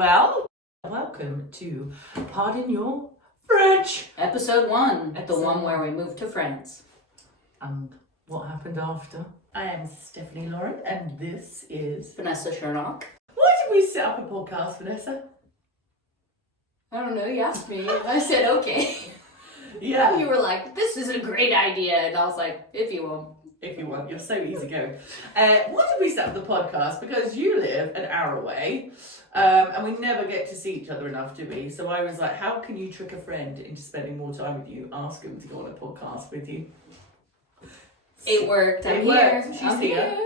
well. Welcome to Pardon Your French. Episode 1, the one where we moved to France. And what happened after? I am Stephanie Lauren, and this is... Vanessa Shernock. Why did we set up a podcast, Vanessa? I don't know, you asked me. I said, okay. Yeah. You were like, this is a great idea. And I was like, if you want. If you want, you're so easy going. Why did we set up the podcast? Because you live an hour away, and we never get to see each other enough, do we? So I was like, how can you trick a friend into spending more time with you? Ask him to go on a podcast with you. It worked. I'm here. here. She's here.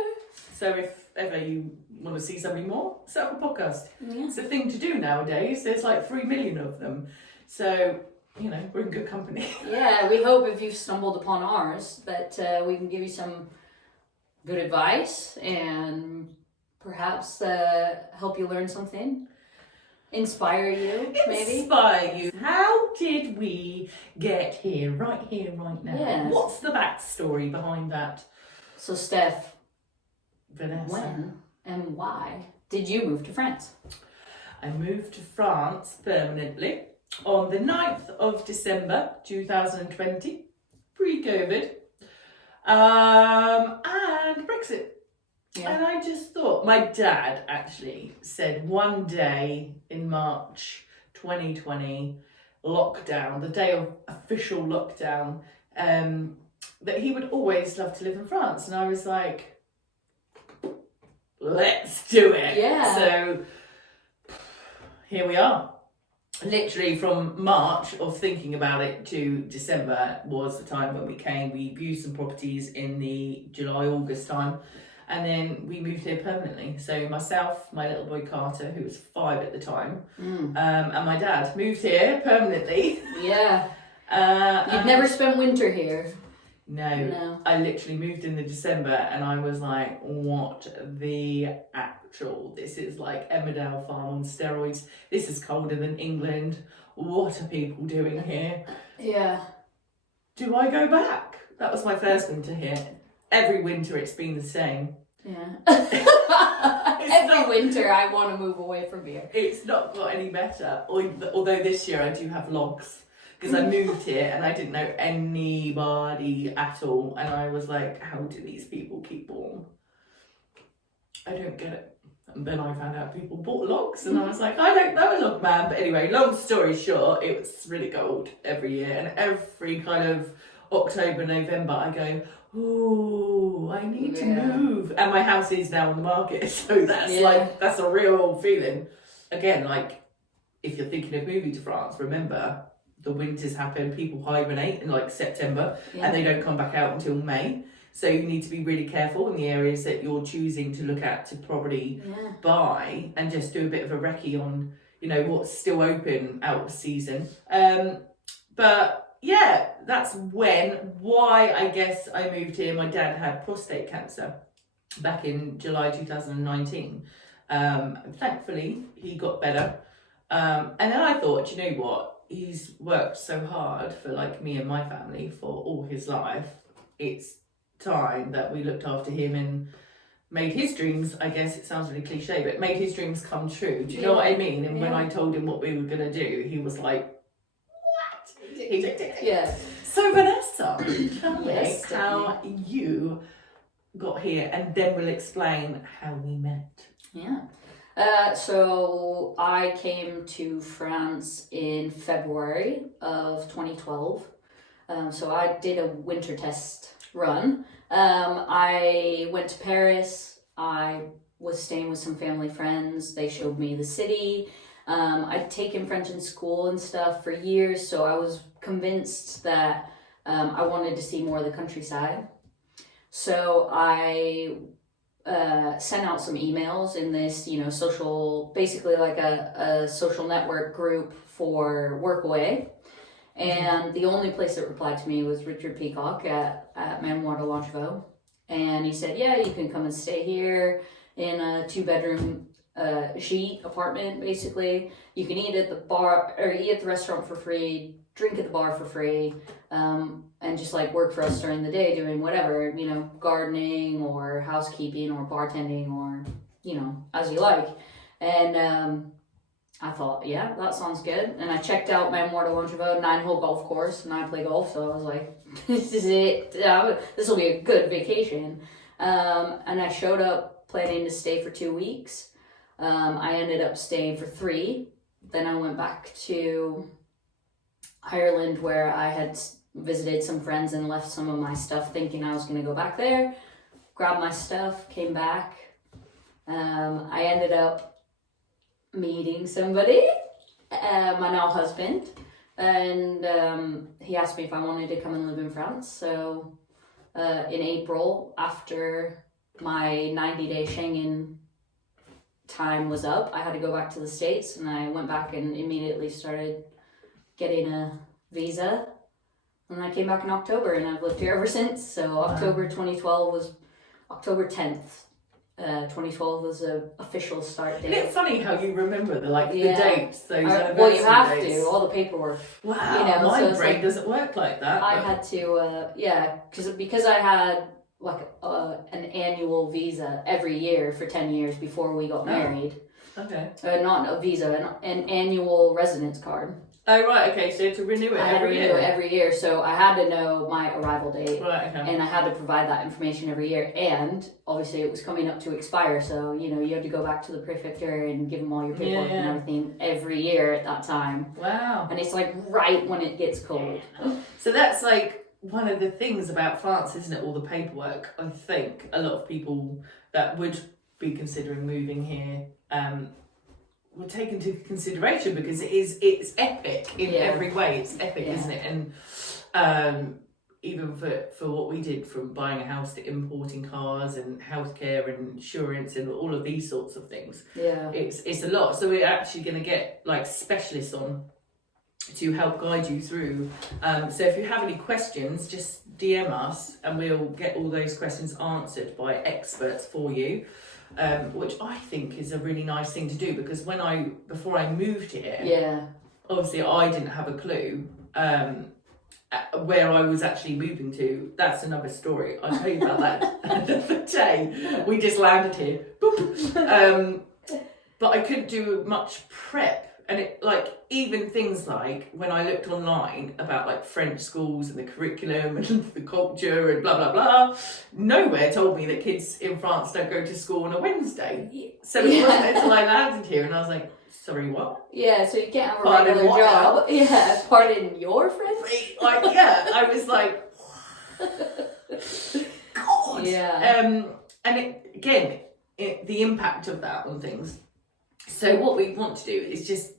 So if ever you want to see somebody more, set up a podcast. Yeah. It's a thing to do nowadays. There's like 3 million of them. So, you know, we're in good company. Yeah, we hope if you've stumbled upon ours that we can give you some good advice and perhaps help you learn something. Inspire you, maybe. Inspire you. How did we get here, right now? Yes. What's the backstory behind that? So, Steph, Vanessa. when and why did you move to France? I moved to France permanently on the 9th of December 2020, pre-COVID, and Brexit. Yeah. And I just thought, my dad actually said one day in March 2020, lockdown, the day of official lockdown, that he would always love to live in France. And I was like, let's do it. Yeah. So here we are. Literally from March of thinking about it to December was the time when we came. We viewed some properties in the July, August time. And then we moved here permanently. So myself, my little boy Carter, who was 5 at the time, and my dad moved here permanently. Yeah. You'd never spent winter here. No. I literally moved in the December and I was like, what the actual, this is like Emmerdale Farm on steroids. This is colder than England. What are people doing here? Yeah. Do I go back? That was my first winter here. Every winter it's been the same. Yeah. Every winter I want to move away from here. It's not got any better. Although this year I do have logs. Because I moved here and I didn't know anybody at all. And I was like, how do these people keep warm? I don't get it. And then I found out people bought logs and I was like, I don't know a log man. But anyway, long story short, it was really cold every year. And every kind of October, November, I go, oh, I need to move. And my house is now on the market. So that's a real feeling. Again, like if you're thinking of moving to France, remember the winters happen, people hibernate in like September and they don't come back out until May. So you need to be really careful in the areas that you're choosing to look at to probably buy and just do a bit of a recce on, you know, what's still open out of season. But yeah, that's why I guess I moved here. My dad had prostate cancer back in July 2019. Thankfully, he got better. And then I thought, you know what? He's worked so hard for like me and my family for all his life. It's time that we looked after him and made his dreams, I guess it sounds really cliche, but made his dreams come true. Do you know what I mean? And when I told him what we were going to do, he was like, what? Yeah. So Vanessa, tell me how you got here and then we'll explain how we met. Yeah. So I came to France in February of 2012. So I did a winter test run. I went to Paris. I was staying with some family friends. They showed me the city. I'd taken French in school and stuff for years, so I was convinced that I wanted to see more of the countryside. So I sent out some emails in this, social, basically like a social network group for Workaway. And the only place that replied to me was Richard Peacock at Manoir de Langevaux. And he said, yeah, you can come and stay here in a 2-bedroom sheet apartment, basically. You can eat at the bar, or eat at the restaurant for free, drink at the bar for free, and just like work for us during the day doing whatever, gardening or housekeeping or bartending or, as you like. And I thought, yeah, that sounds good. And I checked out Memoir de Longevaux 9-hole golf course, and I play golf, so I was like, this is it. This will be a good vacation. And I showed up planning to stay for 2 weeks. I ended up staying for 3. Then I went back to Ireland, where I had visited some friends and left some of my stuff, thinking I was going to go back there. Grabbed my stuff, came back. I ended up meeting somebody, my now husband, and he asked me if I wanted to come and live in France. So in April, after my 90-day Schengen time was up, I had to go back to the States, and I went back and immediately started getting a visa. And I came back in October, and I've lived here ever since. So October 10th. 2012 was an official start date. Isn't it funny how you remember the dates, those anniversary well, you have dates? to, all the paperwork. Wow, my brain doesn't work like that. I had to, because I had an annual visa every year for 10 years before we got married. Okay. Not a visa, an annual residence card. Oh, right, okay, so to renew it every year. Every year, so I had to know my arrival date. Right, okay. And I had to provide that information every year, and obviously it was coming up to expire, so, you had to go back to the prefecture and give them all your paperwork and everything every year at that time. Wow. And it's right when it gets cold. So that's one of the things about France, isn't it? All the paperwork. I think a lot of people that would be considering moving here were taken into consideration, because it's epic in every way. It's epic, isn't it? And even for what we did, from buying a house to importing cars and healthcare and insurance and all of these sorts of things. Yeah. It's a lot. So we're actually going to get specialists on to help guide you through. So if you have any questions, just DM us and we'll get all those questions answered by experts for you. Which I think is a really nice thing to do, because before I moved here, obviously I didn't have a clue where I was actually moving to. That's another story. I'll tell you about that another day. We just landed here, boop. But I couldn't do much prep. And it even things like when I looked online about French schools and the curriculum and the culture and blah blah blah, nowhere told me that kids in France don't go to school on a Wednesday. So it wasn't until I landed here and I was like, sorry, what? Yeah, so you can't have a regular job. Yeah, pardon your French? I was like, God. Yeah. And the impact of that on things. So what we want to do is just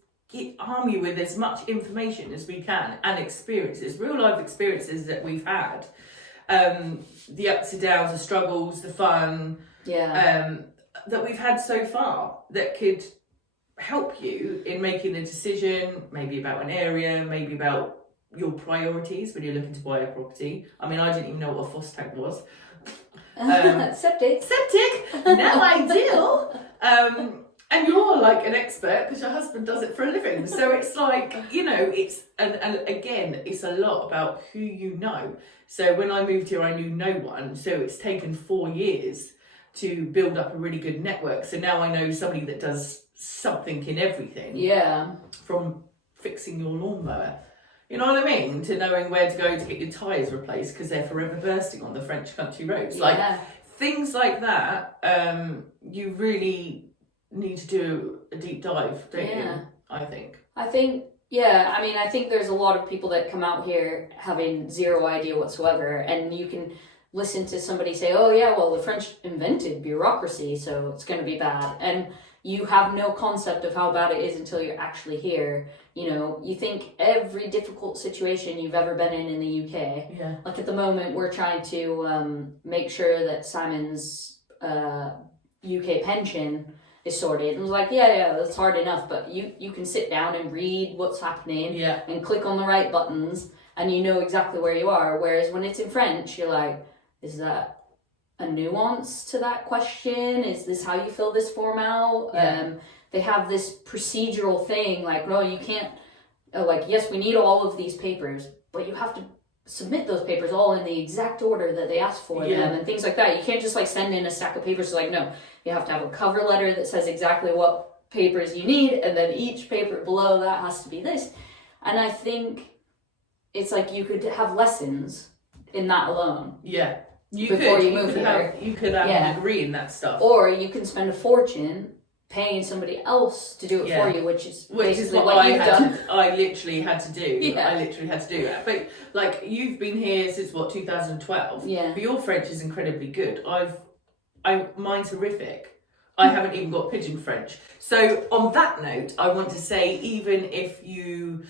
arm you with as much information as we can, and experiences, real life experiences that we've had, the ups and downs, the struggles, the fun, that we've had so far, that could help you in making a decision, maybe about an area, maybe about your priorities when you're looking to buy a property. I mean, I didn't even know what a FOSS tank was. Septic. Now I do. And you're an expert because your husband does it for a living. So it's it's, and again, it's a lot about who you know. So when I moved here, I knew no one. So it's taken 4 years to build up a really good network. So now I know somebody that does something in everything. Yeah. From fixing your lawnmower, you know what I mean, to knowing where to go to get your tyres replaced because they're forever bursting on the French country roads. Things like that, you really need to do a deep dive, don't you? I think there's a lot of people that come out here having zero idea whatsoever, and you can listen to somebody say, oh yeah, well the French invented bureaucracy, so it's going to be bad, and you have no concept of how bad it is until you're actually here. You think every difficult situation you've ever been in the UK, at the moment we're trying to make sure that Simon's UK pension is sorted. And it was that's hard enough, but you can sit down and read what's happening and click on the right buttons and you know exactly where you are. Whereas when it's in French, you're like, is that a nuance to that question? Is this how you fill this form out? They have this procedural thing, no, you can't, yes, we need all of these papers, but you have to submit those papers all in the exact order that they asked for them and things like that. You can't just send in a stack of papers. No, you have to have a cover letter that says exactly what papers you need, and then each paper below that has to be this. And I think it's like you could have lessons in that alone. Yeah. You before could, you move here. You could have a degree in that stuff. Or you can spend a fortune paying somebody else to do it for you, which is basically what you've done. I literally had to do. Yeah. I literally had to do that. But like, you've been here since 2012. Yeah. But your French is incredibly good. Mine's horrific. I haven't even got pidgin French. So on that note, I want to say, even if you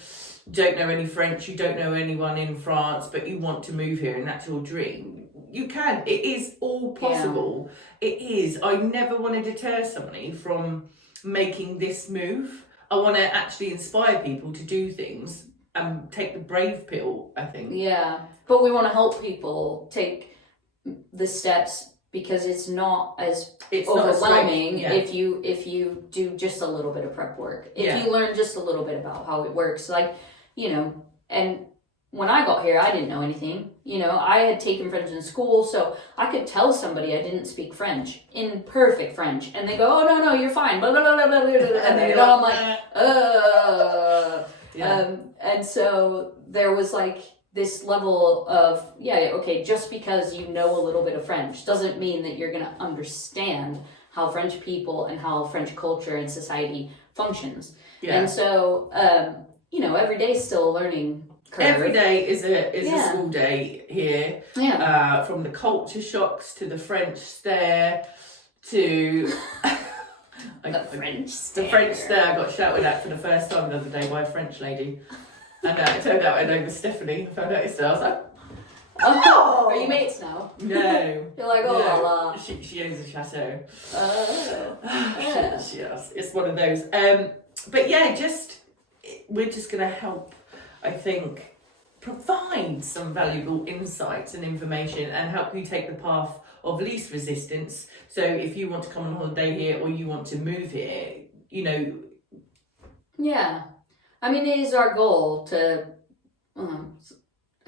don't know any French, you don't know anyone in France, but you want to move here and that's your dream, you can. It is all possible. Yeah. It is. I never want to deter somebody from making this move. I want to actually inspire people to do things and take the brave pill, I think. Yeah. But we want to help people take the steps, because it's not as overwhelming if you do just a little bit of prep work. If you learn just a little bit about how it works. Like, you know, and when I got here, I didn't know anything. You know, I had taken French in school, so I could tell somebody I didn't speak French in perfect French, and they go, "Oh no, you're fine." Blah, blah, blah, blah, blah, blah. And then I'm like, and so there was like this level of just because you know a little bit of French doesn't mean that you're going to understand how French people and how French culture and society functions. Yeah. And so, you know, every day is still a learning curve. Every day is a school day here. Yeah. From the culture shocks to the French stare to the French stare. The French stare I got shouted at for the first time the other day by a French lady. And it turned out her name was Stephanie. I found out yesterday. I was like, oh! Are you mates now? No. You're like, oh la la. She owns a chateau. Oh. Yeah. She does. It's one of those. But yeah, we're just going to help, I think, provide some valuable insights and information and help you take the path of least resistance. So if you want to come on holiday here or you want to move here, you know. Yeah. I mean, it is our goal to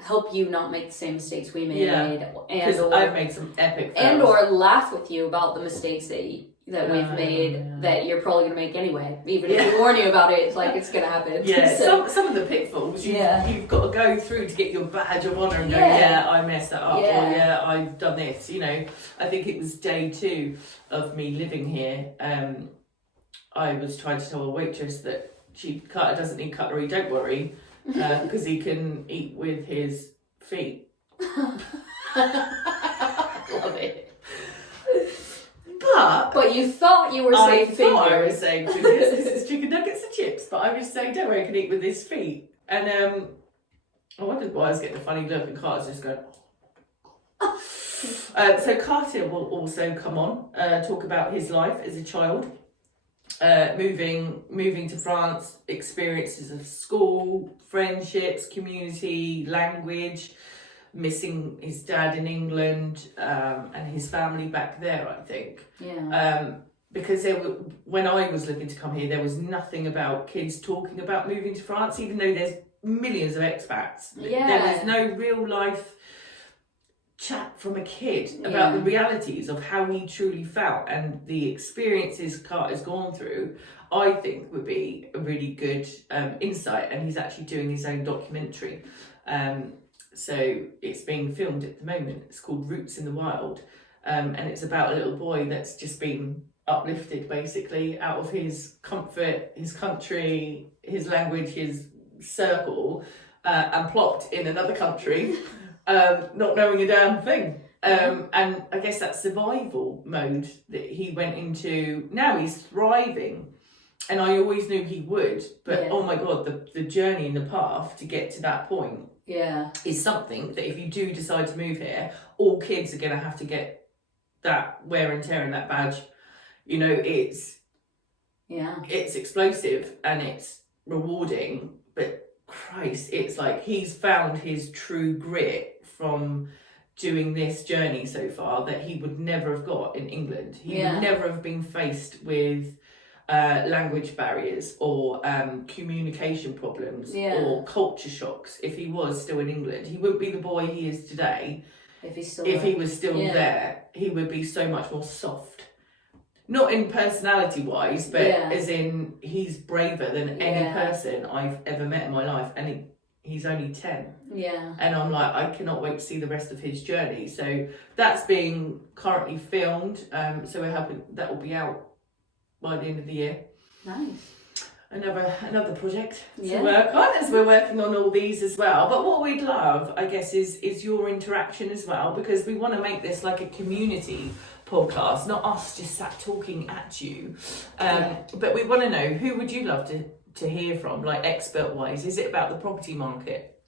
help you not make the same mistakes we made. Because I've made some epic fails. And or laugh with you about the mistakes that we've made that you're probably going to make anyway. Even if we warn you about it, it's like it's going to happen. Yeah, so, some of the pitfalls you've got to go through to get your badge of honour and go, I messed that up, or I've done this. You know, I think it was day 2 of me living here. I was trying to tell a waitress that doesn't need cutlery, don't worry, because he can eat with his feet. Love it. But you thought you were saying fingers. I thought I was saying fingers because it's chicken nuggets and chips, but I was saying, don't worry, I can eat with his feet. And I wondered why I was getting a funny look, and Carter's just going, so Carter will also come on, talk about his life as a child. Moving to France, experiences of school, friendships, community, language, missing his dad in England, and his family back there, I think. Yeah. Because when I was looking to come here, there was nothing about kids talking about moving to France, even though there's millions of expats. Yeah. There was no real life chat from a kid about the realities of how he truly felt, and the experiences Carter's gone through, I think would be a really good insight. And he's actually doing his own documentary. So it's being filmed at the moment. It's called Roots in the Wild. And it's about a little boy that's just been uplifted basically out of his comfort, his country, his language, his circle, and plopped in another country. Not knowing a damn thing. And I guess that survival mode that he went into, now he's thriving. And I always knew he would, but oh my God, the journey and the path to get to that point is something that if you do decide to move here, all kids are going to have to get that wear and tear and that badge. You know, it's explosive and it's rewarding, but Christ, it's like he's found his true grit from doing this journey so far that he would never have got in England. He would never have been faced with language barriers or communication problems or culture shocks if he was still in England. He wouldn't be the boy he is today if he was still there. He would be so much more soft not in personality wise, but Yeah. as in he's braver than any person I've ever met in my life, and he's only 10. Yeah. And I'm like, I cannot wait to see the rest of his journey. So that's being currently filmed. So we're hoping that will be out by the end of the year. Nice. Another project to work on, as we're working on all these as well. But what we'd love, I guess, is your interaction as well, because we want to make this like a community podcast, not us just sat talking at you. But we want to know, who would you love to hear from, like expert wise? Is it about the property market?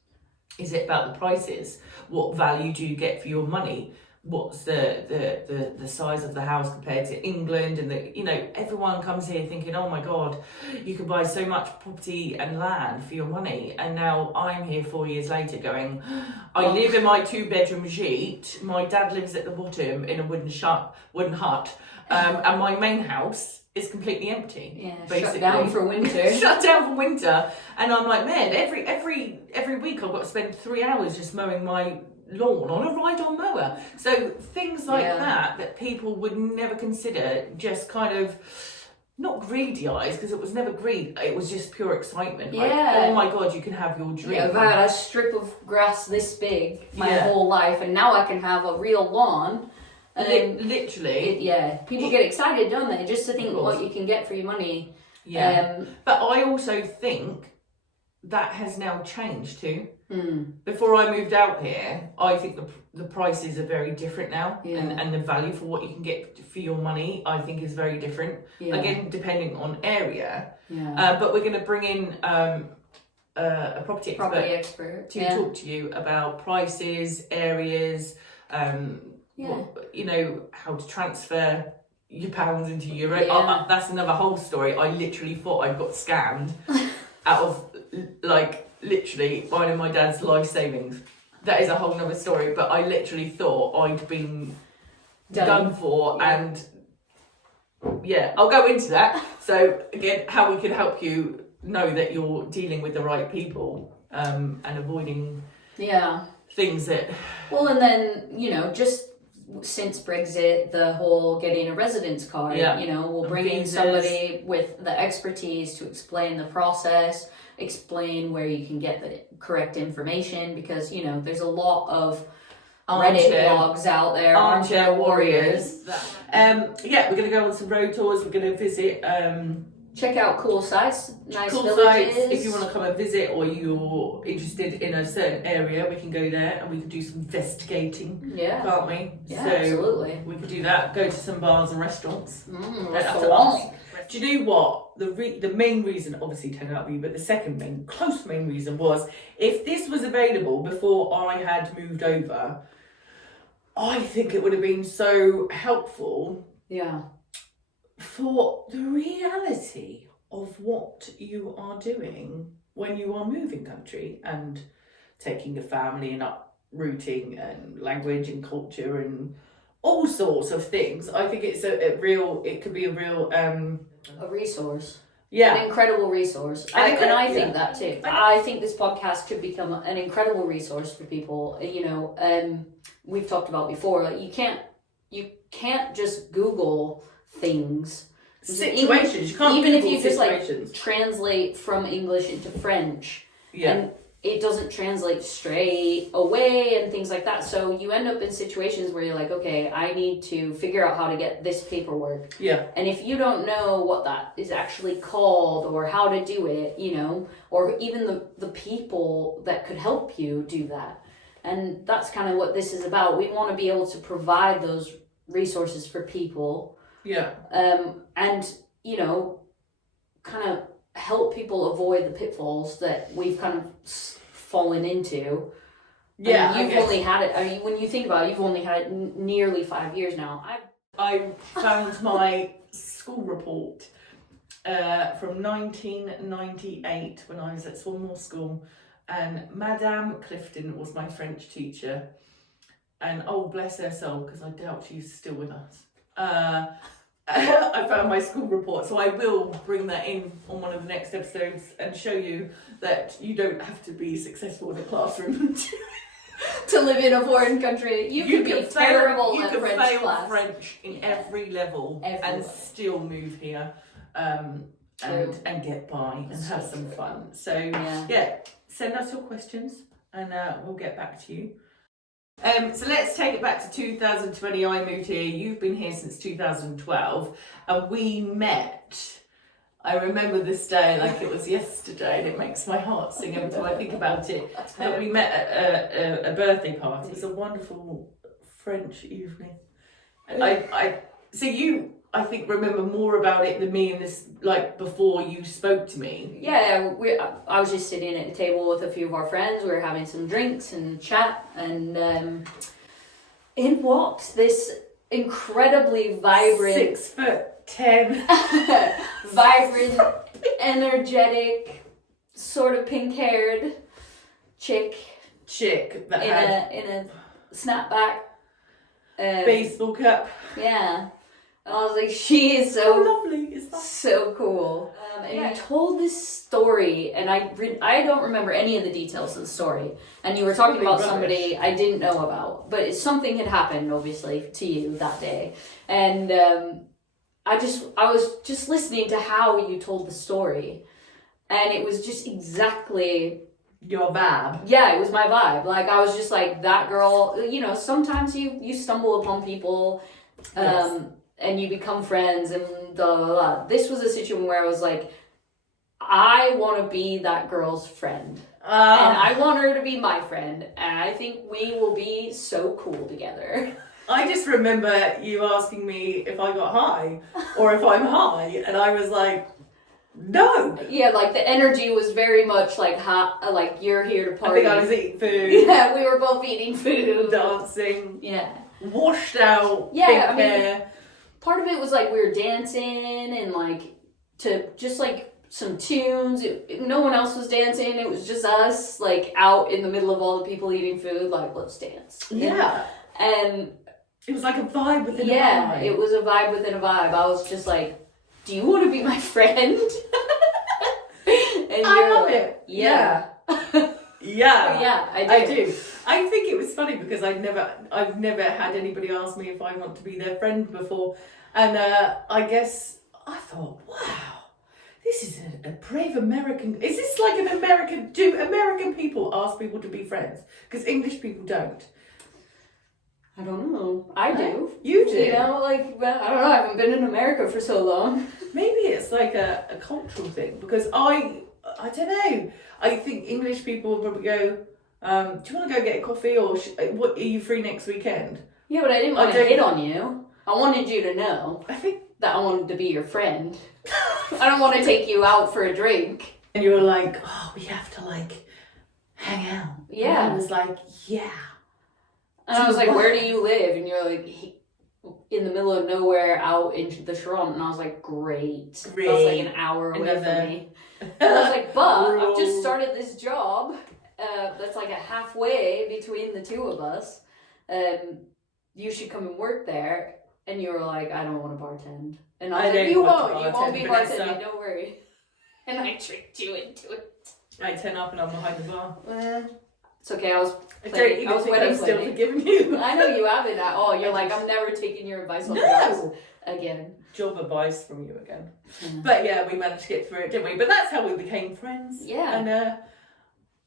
Is it about the prices? What value do you get for your money? What's the size of the house compared to England? And everyone comes here thinking, oh my God, you could buy so much property and land for your money. And now I'm here 4 years later going, I live in my 2-bedroom sheet. My dad lives at the bottom in a wooden hut. And my main house is completely empty. Yeah, basically. shut down for winter. Shut down for winter. And I'm like, man, every week I've got to spend 3 hours just mowing my lawn on a ride-on mower. So things like that people would never consider, just kind of, not greedy eyes, because it was never greed, it was just pure excitement. Like, oh my God, you can have your dream. Yeah, I've had a strip of grass this big my whole life, and now I can have a real lawn. And literally. People get excited, don't they? Just to think what you can get for your money. Yeah. But I also think that has now changed too. Before I moved out here, I think the prices are very different now, and the value for what you can get for your money, I think, is very different. Again, depending on area. But we're going to bring in a property expert to talk to you about prices, areas, how to transfer your pounds into euro. That's another whole story. I literally thought I got scammed out of literally mine and my dad's life savings. That is a whole nother story, but I literally thought I'd been done for, and I'll go into that. So again, how we can help you know that you're dealing with the right people, and avoiding things that... Well, and then, just since Brexit, the whole getting a residence card, we'll bring in somebody with the expertise to explain the process, explain where you can get the correct information, because there's a lot of Reddit blogs out there, armchair warriors. We're going to go on some road tours. We're going to visit, check out cool sites, nice cool villages. Sites. If you want to come and visit, or you're interested in a certain area, we can go there and we can do some investigating, can't we? Yeah, so absolutely. We could do that. Go to some bars and restaurants. Restaurants. Do you know what? The main reason, obviously, turned out to be, but the second main reason was, if this was available before I had moved over, I think it would have been so helpful. Yeah. For the reality of what you are doing when you are moving country and taking a family and uprooting and language and culture and all sorts of things. I think it's it could be a real... a resource. Yeah. An incredible resource. I think that too. I think this podcast could become an incredible resource for people. We've talked about before, you can't just Google things. Situations. Even if you just translate from English into French. Yeah. And it doesn't translate straight away and things like that. So you end up in situations where you're like, okay, I need to figure out how to get this paperwork. Yeah. And if you don't know what that is actually called or how to do it, or even the people that could help you do that. And that's kind of what this is about. We want to be able to provide those resources for people. Yeah. And, kind of help people avoid the pitfalls that we've kind of fallen into. Yeah, you've only had it. When you think about it, you've only had it nearly 5 years now. I found my school report from 1998 when I was at Swanmore School, and Madame Clifton was my French teacher, and oh bless her soul, because I doubt she's still with us. I found my school report, so I will bring that in on one of the next episodes and show you that you don't have to be successful in the classroom to live in a foreign country. You could be terrible you at can French fail class. French in every level and still move here and get by and have some fun. So yeah, send us your questions and we'll get back to you. So let's take it back to 2020. I moved here. You've been here since 2012, and we met. I remember this day like it was yesterday, and it makes my heart sing every time I think about it. That we met at a birthday party. It was a wonderful French evening. So you, I think, remember more about it than me in this, like, before you spoke to me. Yeah, I was just sitting at a table with a few of our friends. We were having some drinks and chat, and in walked this incredibly vibrant... 6'10". vibrant, energetic, sort of pink-haired chick That in a snapback. Baseball cap. Yeah. And I was like, she is so How lovely is that? So cool. And you told this story, and I don't remember any of the details of the story. And you were talking about somebody I didn't know about, but something had happened, obviously, to you that day. And I was just listening to how you told the story, and it was just exactly your vibe. Yeah, it was my vibe. Like, I was just like, that girl. You know, sometimes you stumble upon people. And you become friends and blah, blah, blah. This was a situation where I was like, I want to be that girl's friend. And I want her to be my friend. And I think we will be so cool together. I just remember you asking me if I got high or if I'm high. And I was like, no. Yeah, like the energy was very much like, like you're here to party. I think I was eating food. Yeah, we were both eating food. Dancing. Yeah. Washed out. Yeah, pink I mean, hair. Part of it was like we were dancing and like to just like some tunes. No one else was dancing. It was just us like out in the middle of all the people eating food. Like, let's dance. Yeah. And it was like a vibe within a vibe. Yeah, it was a vibe within a vibe. I was just like, do you want to be my friend? And I love it. Yeah. Yeah, I do. I think it was funny because I've never had anybody ask me if I want to be their friend before, and I guess I thought, wow, this is a brave American. Is this like an American? Do American people ask people to be friends? Because English people don't. I don't know. I do. You do. You know, like, I don't know. I haven't been in America for so long. Maybe it's like a cultural thing because I don't know. I think English people will probably go, do you want to go get a coffee or what? Are you free next weekend? Yeah, but I didn't want to hit on you. I wanted you to know that I wanted to be your friend. I don't want to take you out for a drink. And you were like, oh, we have to like hang out. Yeah. And I was like, yeah. And I was like, where do you live? And you're like, in the middle of nowhere out in the Toronto. And I was like, great. That was like an hour away from me. And I was like, but I've just started this job that's like a halfway between the two of us. You should come and work there. And you were like, I don't want to bartend. And I was like, you won't be bartending, don't worry. And I tricked you into it. I turn up and I'm behind the bar. It's okay, I was I'm still forgiving you. I know you haven't. You're like, I'm never taking your advice on jobs again. Job advice from you again. But yeah, we managed to get through it, didn't we? But that's how we became friends. Yeah.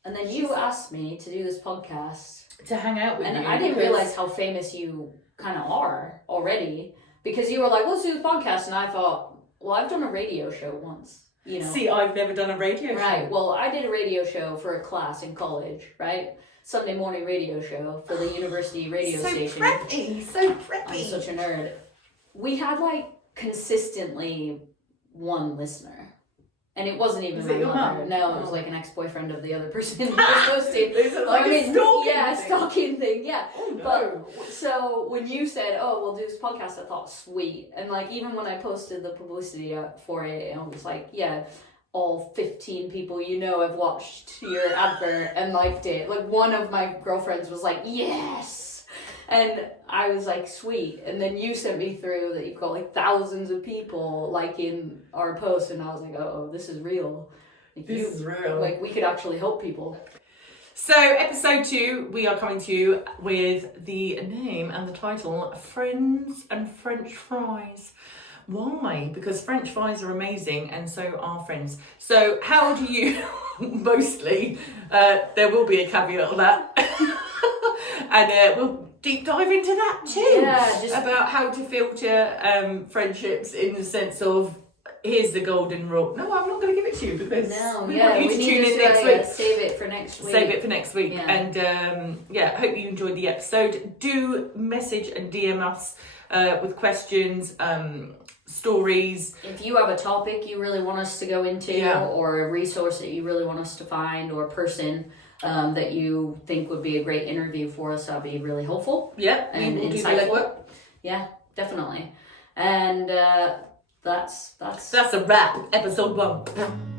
And then you asked me to do this podcast. To hang out with you. And I didn't realize how famous you kind of are already. Because you were like, let's do the podcast. And I thought, well, I've done a radio show once. You know. See, I've never done a radio show. Right. Well, I did a radio show for a class in college, right? Sunday morning radio show for the university radio station. So preppy. I'm such a nerd. We had like consistently one listener. And it wasn't even my mother. No, it was like an ex-boyfriend of the other person who was hosting. It's like a stalking thing. Stalking thing, yeah. Oh, no. But so when you said, oh, we'll do this podcast, I thought, sweet. And like even when I posted the publicity for it, I was like, yeah, all 15 people you know have watched your advert and liked it. Like one of my girlfriends was like, yes. And I was like, sweet. And then you sent me through that you've got like thousands of people liking our post. And I was like, oh, this is real. Like, this is real. Like we could actually help people. So, episode 2, we are coming to you with the name and the title, Friends and French Fries. Why? Because French fries are amazing and so are friends. So, how do you, mostly, there will be a caveat of that, and we'll deep dive into that too. Yeah, about how to filter friendships in the sense of, here's the golden rule. No, I'm not going to give it to you because we want you to tune in next week. Save it for next week. Save it for next week. Yeah. And hope you enjoyed the episode. Do message and DM us with questions, stories. If you have a topic you really want us to go into, or a resource that you really want us to find, or a person that you think would be a great interview for us, that'd be really helpful. Yeah, and we'll insightful. do the legwork. Yeah, definitely. And that's a wrap. Episode 1.